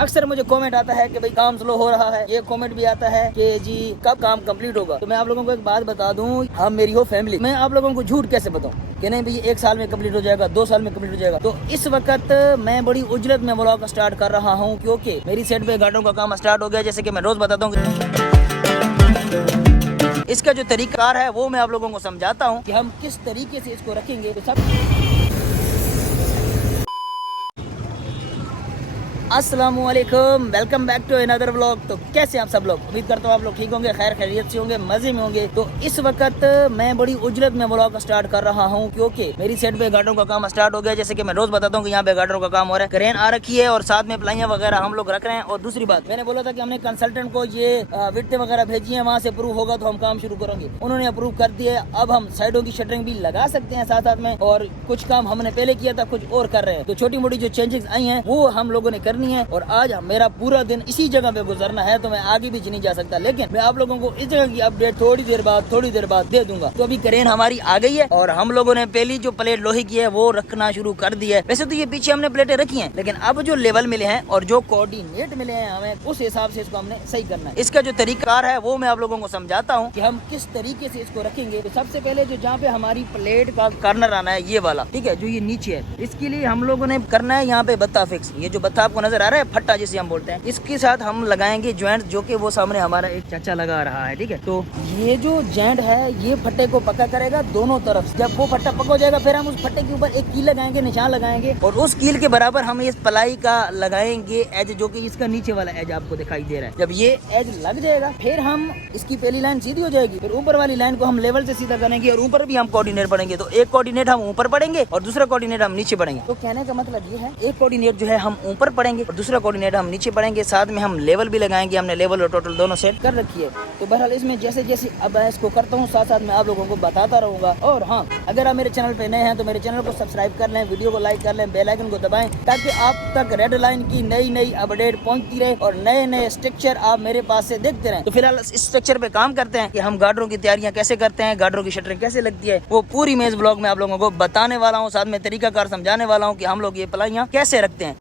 अक्सर मुझे कमेंट आता है कि भाई काम स्लो हो रहा है, ये कमेंट भी आता है कि जी कब काम कंप्लीट होगा। तो मैं आप लोगों को एक बात बता दूं, हम मेरी हो फैमिली, मैं आप लोगों को झूठ कैसे बताऊं कि नहीं भाई 1 साल में कंप्लीट हो जाएगा, 2 साल में कंप्लीट हो जाएगा। तो इस वक्त मैं बड़ी उजलत में व्लॉग स्टार्ट कर रहा हूँ क्योंकि मेरी साइड पे गाड़ियों का काम स्टार्ट हो गया। जैसे कि मैं रोज बताता हूँ, इसका जो तरीका है वो मैं आप लोगों को समझाता हूँ कि हम किस तरीके से इसको रखेंगे। तो सब अस्सलामुअलैकुम, welcome back to another vlog. तो कैसे आप सब लोग, उम्मीद करता हूँ आप लोग ठीक होंगे, खैर खैरियत से होंगे, मजे में होंगे। तो इस वक्त मैं बड़ी उजरत में व्लॉग स्टार्ट कर रहा हूँ क्योंकि मेरी साइड पे गाड़ियों का काम स्टार्ट हो गया। जैसे कि मैं रोज बताता हूँ कि यहाँ पे गाड़ियों का काम हो रहा है, क्रेन आ रखी है और साथ में प्लाइयां वगैरह हम लोग रख रहे हैं। और दूसरी बात, मैंने बोला था कि हमने कंसल्टेंट को ये विट्टे वगैरह भेजी है, वहाँ से अप्रूव होगा तो हम काम शुरू करेंगे। उन्होंने अप्रूव कर दिया। अब हम साइडों की शटरिंग भी लगा सकते हैं साथ साथ में, और कुछ काम हमने पहले किया था, कुछ और कर रहे हैं। तो छोटी मोटी जो चेंजेस आई हैं वो हम लोगों ने करनी है। और आज मेरा पूरा दिन इसी जगह पे गुजरना है, तो मैं आगे भी नहीं जा सकता। लेकिन मैं आप लोगों को इस जगह की अपडेट थोड़ी देर बाद दे दूंगा। तो अभी क्रेन हमारी आ गई है और हम लोगों ने पहली जो प्लेट लोहे की है वो रखना शुरू कर दी है। वैसे तो ये पीछे हमने प्लेटें रखी हैं, लेकिन अब जो लेवल मिले हैं और जो कोऑर्डिनेट मिले हैं हमें, उस हिसाब से इसको हमने सही करना है। इसका जो तरीका है वो मैं आप लोगों को समझाता हूँ कि हम किस तरीके से इसको रखेंगे। तो सबसे पहले जो जहाँ पे हमारी प्लेट का कार्नर आना है, ये वाला, ठीक है, जो ये नीचे है, इसके लिए हम लोगों ने करना है यहाँ पे बत्ता फिक्स। ये जो बत्ता आपको नजर आ रहा है, फट्टा जिसे हम बोलते हैं, इसके साथ हम लगाएंगे ज्वाइंट, जो कि वो सामने हमारा एक चाचा लगा रहा है, ठीक है। तो ये जो ज्वाइंट है ये फट्टे को पक्का करेगा दोनों तरफ। जब वो फट्टा पक्का हो जाएगा फिर हम उस फट्टे के ऊपर एक कील लगाएंगे, निशान लगाएंगे, और उस कील के बराबर हम इस प्लाई का लगाएंगे एज, जो कि इसका नीचे वाला एज आपको दिखाई दे रहा है। जब ये एज लग जाएगा फिर हम इसकी पहली लाइन सीधी हो जाएगी, फिर ऊपर वाली लाइन को हम लेवल से सीधा करेंगे और ऊपर भी हम कोऑर्डिनेट पढ़ेंगे। तो एक कोऑर्डिनेट हम ऊपर पढ़ेंगे और दूसरा कोऑर्डिनेट हम नीचे पढ़ेंगे। तो कहने का मतलब ये है, एक कोऑर्डिनेट जो है हम ऊपर पढ़ेंगे और दूसरा कोऑर्डिनेट हम नीचे पढ़ेंगे, साथ में हम लेवल भी लगाएंगे। हमने लेवल और टोटल दोनों सेट कर रखी है। तो बहरहाल इसमें जैसे जैसे अब मैं इसको करता हूँ साथ साथ मैं आप लोगों को बताता रहूंगा। और हाँ, अगर आप मेरे चैनल पे नए हैं तो मेरे चैनल को सब्सक्राइब कर लें, वीडियो को लाइक कर लें, बेल आइकन को दबाएं, ताकि आप तक रेड लाइन की नई नई अपडेट पहुंचती रहे और नए नए स्ट्रक्चर आप मेरे पास से देखते रहें। तो फिलहाल इस स्ट्रक्चर पे काम करते हैं कि हम गार्डरों की तैयारियां कैसे करते हैं, गार्डरों की शटरिंग कैसे लगती है, वो पूरी मैं इस ब्लॉग में आप लोगों को बताने वाला हूँ। साथ में तरीकाकार समझाने वाला हूँ कि हम लोग ये प्लाइयां कैसे रखते हैं।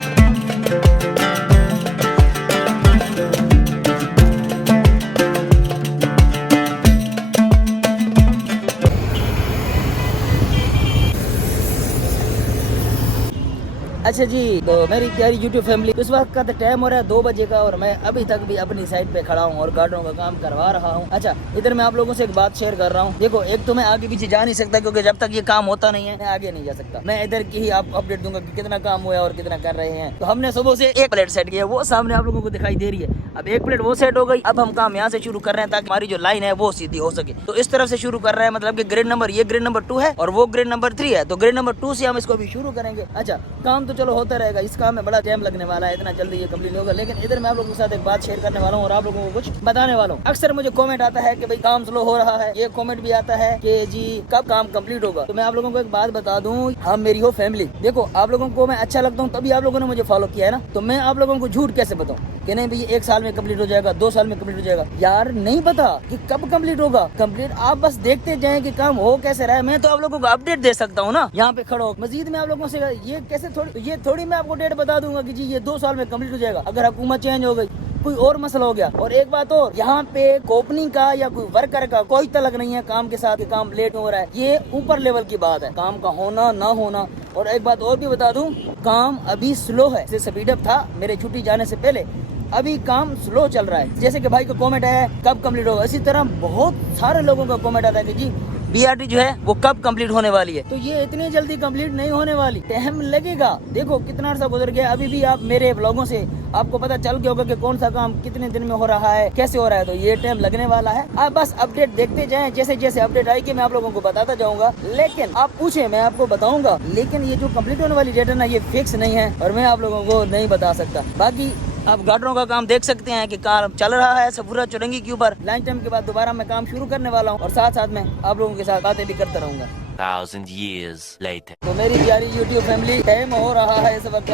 अच्छा जी, तो मेरी प्यारी यूट्यूब फैमिली, इस वक्त का टाइम हो रहा है 2 बजे का और मैं अभी तक भी अपनी साइड पे खड़ा हूँ और गार्डों का काम करवा रहा हूँ। अच्छा, इधर मैं आप लोगों से एक बात शेयर कर रहा हूँ। देखो, एक तो मैं आगे पीछे जा नहीं सकता क्योंकि जब तक ये काम होता नहीं है मैं आगे नहीं जा सकता। मैं इधर की ही आपको अपडेट दूंगा कि कितना काम हुआ है और कितना कर रहे हैं। तो हमने सुबह से एक प्लेट सेट किया, वो सामने आप लोगों को दिखाई दे रही है। अब एक प्लेट वो सेट हो गई, अब हम काम यहाँ से शुरू कर रहे हैं ताकि हमारी जो लाइन है वो सीधी हो सके। तो इस तरफ से शुरू कर रहे हैं, मतलब कि ग्रेड नंबर, ये ग्रेड नंबर 2 है और वो ग्रेड नंबर 3 है। तो ग्रेड नंबर 2 से हम इसको भी शुरू करेंगे। अच्छा, काम तो चलो होता रहेगा, इस काम में बड़ा टाइम लगने वाला है, इतना जल्दी ये कंप्लीट होगा। लेकिन इधर मैं आप लोगों के साथ एक बात शेयर करने वाला हूँ और आप लोगों को कुछ बताने वाला हूँ। अक्सर मुझे कमेंट आता है कि भाई काम स्लो हो रहा है, ये कमेंट भी आता है कि जी कब काम कंप्लीट होगा। तो मैं आप लोगों को एक बात बता दूं, हम मेरी हो फैमिली, देखो आप लोगों को मैं अच्छा लगता हूँ तभी आप लोगों ने मुझे फॉलो किया है ना। तो मैं आप लोगों को झूठ कैसे बताऊँ कि नहीं भाई 1 साल में कंप्लीट हो जाएगा, 2 साल में कंप्लीट हो जाएगा। यार नहीं पता कि कब कंप्लीट होगा। कंप्लीट आप बस देखते जाएं कि काम हो कैसे रहा है। मैं तो आप लोगों को अपडेट दे सकता हूँ ना, यहाँ पे खड़ो। मजीद में आप लोगों से ये थोड़ी मैं आपको डेट बता दूंगा कि जी ये 2 साल में कंप्लीट हो जाएगा। अगर हुकूमत चेंज हो गई, कोई और मसला हो गया। और एक बात और, यहाँ पे ओपनिंग का या कोई वर्कर का कोई तलक नहीं है काम के साथ कि काम लेट हो रहा है। ये ऊपर लेवल की बात है, काम का होना ना होना। और एक बात और भी बता दूं, काम अभी स्लो है, जैसे स्पीडअप था मेरे छुट्टी जाने से पहले, अभी काम स्लो चल रहा है। जैसे कि भाई का कमेंट है कब कंप्लीट होगा, इसी तरह बहुत सारे लोगों का कमेंट आता है कि जी BRT जो है वो कब कंप्लीट होने वाली है। तो ये इतनी जल्दी कंप्लीट नहीं होने वाली, टाइम लगेगा। देखो कितना अर्सा गुजर गया, अभी भी आप मेरे व्लॉगों से आपको पता चल गया होगा कि कौन सा काम कितने दिन में हो रहा है, कैसे हो रहा है। तो ये टाइम लगने वाला है, आप बस अपडेट देखते जाएं। जैसे जैसे अपडेट आएगी मैं आप लोगों को बताता जाऊंगा। लेकिन आप पूछे मैं आपको बताऊंगा, लेकिन ये जो कंप्लीट होने वाली डेट है ना, ये फिक्स नहीं है और मैं आप लोगों को नहीं बता सकता। बाकी आप गार्डरों का काम देख सकते हैं कि काम चल रहा है सफूरा चुरंगी के ऊपर। लंच टाइम के बाद दोबारा मैं काम शुरू करने वाला हूँ और साथ साथ में आप लोगों के साथ बातें भी करता रहूंगा। 2,000 years later. तो मेरी प्यारी YouTube फैमिली, टाइम हो रहा है इस वक्त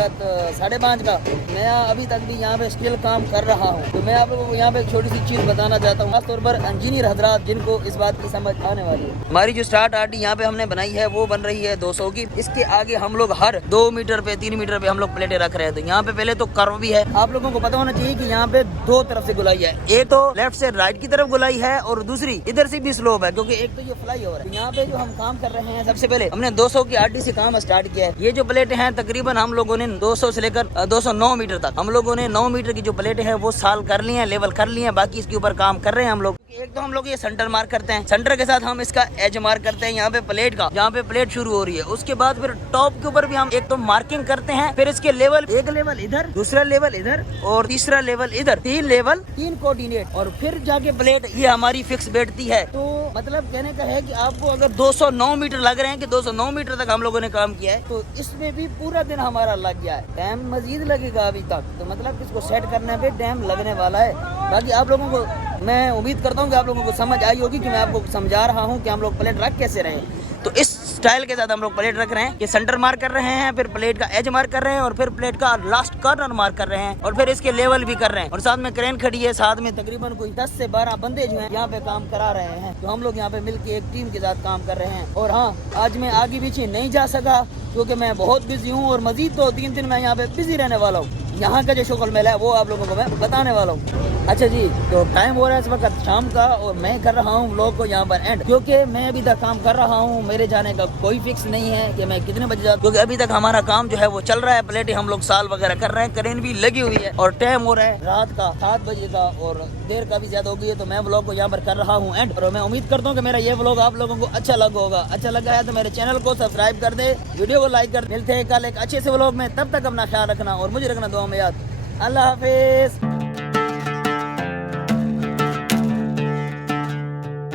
5:30 का। मैं अभी तक भी यहाँ पे स्टिल काम कर रहा हूँ। तो मैं आप लोगों को यहाँ पे एक छोटी सी चीज बताना चाहता हूँ, खासतौर पर इंजीनियर हजरात जिनको इस बात की समझ आने वाली है। हमारी जो स्टार्ट आरटी यहाँ पे हमने बनाई है वो बन रही है 200 की। इसके आगे हम लोग हर 2 मीटर पे 3 मीटर पे हम लोग प्लेटें रख रहे हैं। तो यहाँ पे पहले तो कर्व भी है। आप लोगों को पता होना चाहिए कि यहाँ पे 2 तरफ से गुलाई है, एक तो लेफ्ट से राइट की तरफ गुलाई है और दूसरी इधर से भी स्लोप है, क्योंकि एक तो ये फ्लाई ओवर है। यहाँ पे जो हम काम कर रहे हैं, सबसे पहले हमने 200 की आरटी से काम स्टार्ट किया है। ये जो प्लेटें हैं तकरीबन हम लोगों ने 200 से लेकर 209 मीटर तक हम लोगों ने 9 मीटर की जो प्लेटें हैं वो साल कर ली हैं, लेवल कर ली हैं। बाकी इसके ऊपर काम कर रहे हैं हम लोग। एक तो हम लोग ये सेंटर मार्क करते हैं, सेंटर के साथ हम इसका एज मार्क करते हैं यहाँ पे प्लेट का, जहाँ पे प्लेट शुरू हो रही है। उसके बाद फिर टॉप के ऊपर भी हम एक तो मार्किंग करते हैं, फिर इसके लेवल, एक लेवल इधर, दूसरा लेवल इधर और तीसरा लेवल इधर, 3 लेवल 3 कोऑर्डिनेट, और फिर जाके प्लेट ये हमारी फिक्स बैठती है। तो मतलब कहने का है कि आपको अगर 209 मीटर लग रहे हैं कि 209 मीटर तक हम लोगों ने काम किया है, तो इसमें भी पूरा दिन हमारा लग गया है। टाइम मजीद लगेगा अभी तक, तो मतलब इसको सेट करने पे टाइम लगने वाला है। बाकी आप लोगों को मैं उम्मीद करता हूँ कि आप लोगों को समझ आई होगी कि मैं आपको समझा रहा हूँ कि हम लोग प्लेट रख कैसे रहे हैं। तो इस स्टाइल के साथ हम लोग प्लेट रख रहे हैं कि सेंटर मार्क कर रहे हैं, फिर प्लेट का एज मार्क कर रहे हैं और फिर प्लेट का लास्ट कॉर्नर मार्क कर रहे हैं और फिर इसके लेवल भी कर रहे हैं। और साथ में क्रेन खड़ी है, साथ में तकरीबन कोई 10 से 12 बंदे जो हैं यहाँ पे काम करा रहे हैं। तो हम लोग यहाँ पे मिलके एक टीम के साथ काम कर रहे हैं। और हाँ, आज मैं आगे पीछे नहीं जा सका क्योंकि मैं बहुत बिजी हूँ और मजीद 2-3 दिन मैं यहाँ पे बिजी रहने वाला हूँ। यहाँ का जो शुक्ल मेला है वो आप लोगों को मैं बताने वाला हूँ। अच्छा जी, तो टाइम हो रहा है इस वक्त शाम का और मैं कर रहा हूँ व्लॉग को यहाँ पर एंड, क्योंकि मैं अभी तक काम कर रहा हूँ। मेरे जाने का कोई फिक्स नहीं है कि मैं कितने बजे जाऊँ, क्योंकि अभी तक हमारा काम जो है वो चल रहा है। प्लेटें हम लोग साल वगैरह कर रहे हैं, क्रेन भी लगी हुई है और टाइम हो रहा है रात का 7 बजे का और देर का भी ज्यादा हो गई है। तो मैं व्लॉग को यहाँ पर कर रहा हूँ एंड, और मैं उम्मीद करता हूँ कि मेरा ये व्लॉग आप लोगों को अच्छा लगा होगा। अच्छा लगा है तो मेरे चैनल को सब्सक्राइब कर दे, वीडियो को लाइक कर। मिलते हैं कल एक अच्छे से व्लॉग में, तब तक अपना ख्याल रखना और मुझे रखना दुआ में याद। अल्लाह हाफिज।